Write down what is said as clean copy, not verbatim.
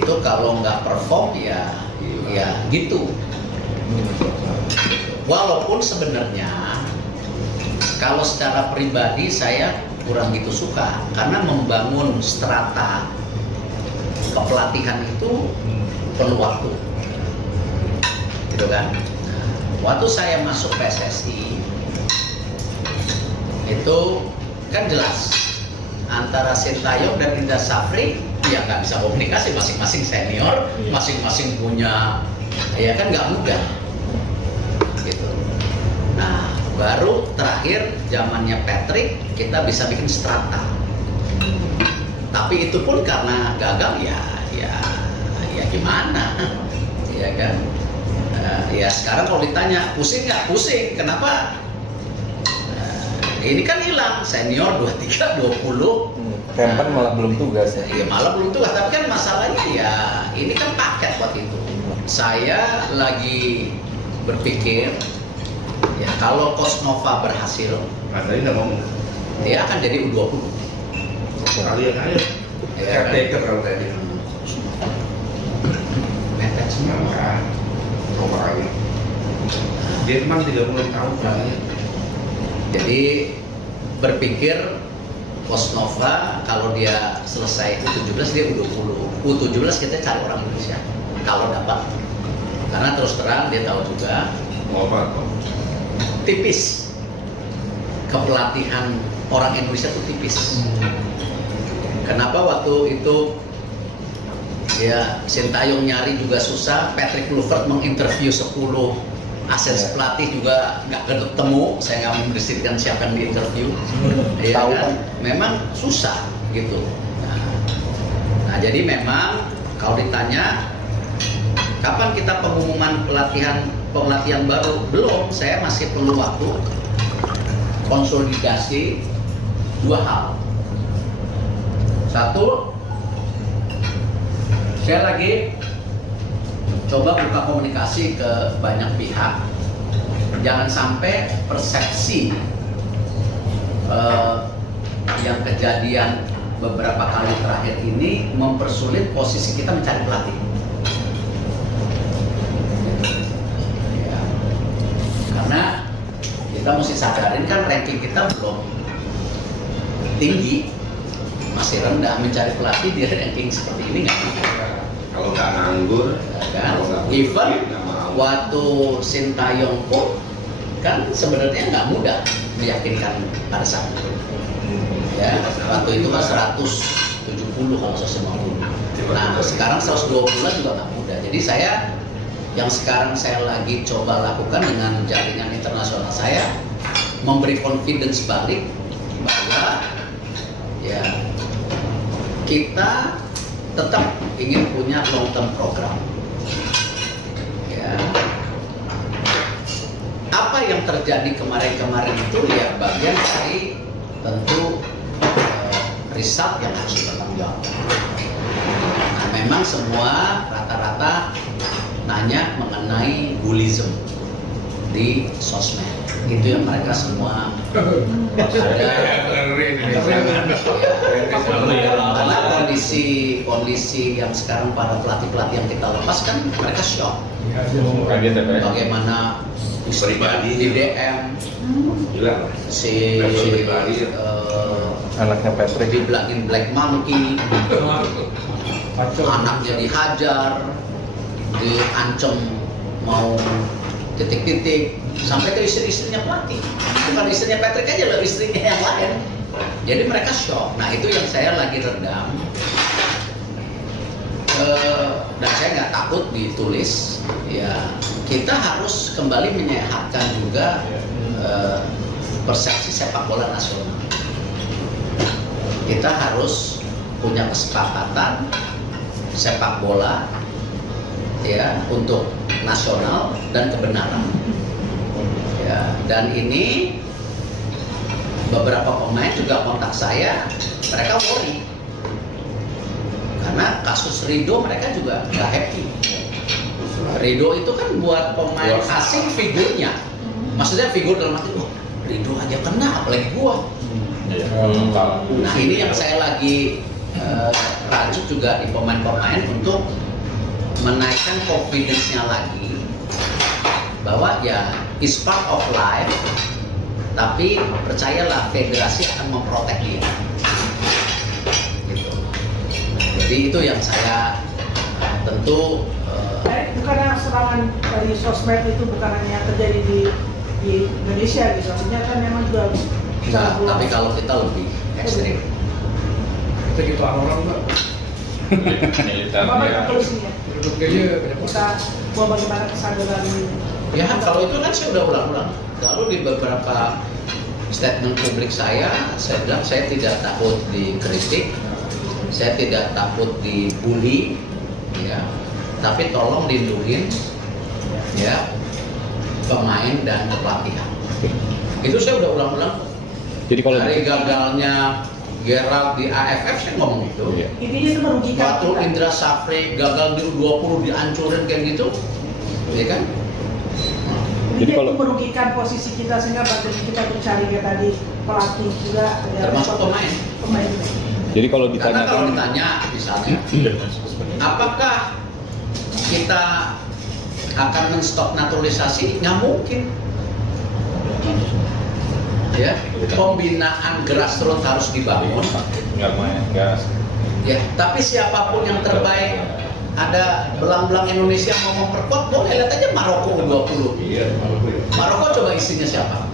itu kalau nggak perform ya gitu. Walaupun sebenarnya kalau secara pribadi saya kurang gitu suka, karena membangun strata kepelatihan itu perlu waktu, gitu kan. Waktu saya masuk PSSI itu kan jelas antara Sintayong dan Indra Safri ya nggak bisa komunikasi, masing-masing senior, masing-masing punya, ya kan nggak mudah gitu. Nah baru terakhir zamannya Patrick kita bisa bikin strata, tapi itu pun karena gagal ya gimana ya kan. Ya sekarang kalau ditanya pusing nggak, pusing. Kenapa? Ini kan hilang senior 23, 20. Kempen malah belum tugas ya? Iya malah belum tugas, tapi kan masalahnya ya ini kan paket buat itu. Saya lagi berpikir ya kalau Kosnova berhasil, tadi nggak ngomong, dia akan jadi U20. Kalian aja. Caretaker kalau tadi. Metek semua. Makanya. Dia cuma 36 tahun kayaknya. Jadi berpikir Kosnova kalau dia selesai U17 dia U20. U17 kita cari orang Indonesia kalau dapat. Karena terus terang dia tahu juga tipis kepelatihan orang Indonesia itu tipis. Kenapa waktu itu ya Sintayong nyari juga susah, Patrick Kluivert menginterview 10 asisten pelatih juga nggak ketemu, saya nggak mendeskripsikan siapa yang diinterview. Ya kan? Memang susah gitu. Nah jadi memang kalau ditanya kapan kita pengumuman pelatihan baru, belum. Saya masih perlu waktu konsolidasi dua hal. Satu, saya lagi coba buka komunikasi ke banyak pihak. Jangan sampai persepsi yang kejadian beberapa kali terakhir ini mempersulit posisi kita mencari pelatih. Ya. Karena kita mesti sadarin kan ranking kita belum tinggi, masih rendah. Mencari pelatih di ranking seperti ini nggak bisa. Kalau nggak nganggur, kan? Even waktu Sintayong pun kan sebenarnya nggak mudah meyakinkan pada saat itu. Ya, waktu itu kan 170 kalau 150. Nah, sekarang 120 juga nggak mudah. Jadi yang sekarang saya lagi coba lakukan dengan jaringan internasional saya, memberi confidence balik bahwa ya kita tetap ingin punya long term program. Ya. Apa yang terjadi kemarin-kemarin itu ya bagian dari tentu result yang harus dipertanggungjawabkan. Nah, memang semua rata-rata nanya mengenai bullyism di sosmed. Itu yang mereka semua ada. Karena kondisi yang sekarang para pelatih yang kita lepas kan mereka shock. Bagaimana pribadi di DM si anaknya Patrick dibilangin black monkey, anaknya dihajar, diancam mau titik-titik, sampai ke istri-istrinya pelatih. Bukan istrinya Patrick aja loh, istrinya yang lain. Jadi mereka shock. Nah itu yang saya lagi redam. Dan saya nggak takut ditulis. Ya kita harus kembali menyehatkan juga persepsi sepak bola nasional. Kita harus punya kesepakatan sepak bola ya untuk nasional dan kebenaran. Ya, dan ini beberapa pemain juga kontak saya, mereka worry karena kasus Rido mereka juga nggak happy. Rido itu kan buat pemain asing figurnya, maksudnya figur dalam arti, Rido aja kena, apalagi gua. Nah ini yang saya lagi rajut juga di pemain-pemain untuk menaikkan confidence-nya lagi bahwa ya is part of life, tapi percayalah federasi akan memprotek dia. Gitu. Jadi itu yang saya tentu bukan serangan dari sosmed itu bukan hanya terjadi di Indonesia gitu, artinya kan memang juga enggak, tapi kalau kita lebih ekstrim. Kita gitu orang Mbak. Bapak solusinya. Kita mau bagaimana kesadaran ini? Ya kalau itu kan saya udah ulang-ulang. Lalu di beberapa statement publik saya bilang saya tidak takut dikritik, saya tidak takut dibully, ya. Tapi tolong lindungin ya pemain dan pelatihan. Itu saya udah ulang-ulang. Jadi kalau dari gagalnya Gerald di AFF saya ngomong itu. Iya. Intinya itu merugikan Waktu kita. Indra Safri gagal di U20 dihancurin kayak gitu, ya kan? Jadi Jadi kalau- itu merugikan posisi kita sehingga bagi kita mencari kayak tadi pelatih juga Termasuk pemain. pemain. Jadi kalau Karena kalau ditanya, ditanya misalnya, apakah kita akan men-stop naturalisasi? Nggak mungkin. Ya, pembinaan grassroots harus dibangun. nggak Ya, tapi siapapun yang terbaik, ada belang-belang Indonesia mau memperkuat, boleh lihat aja Maroko U20. Iya, Maroko coba isinya siapa?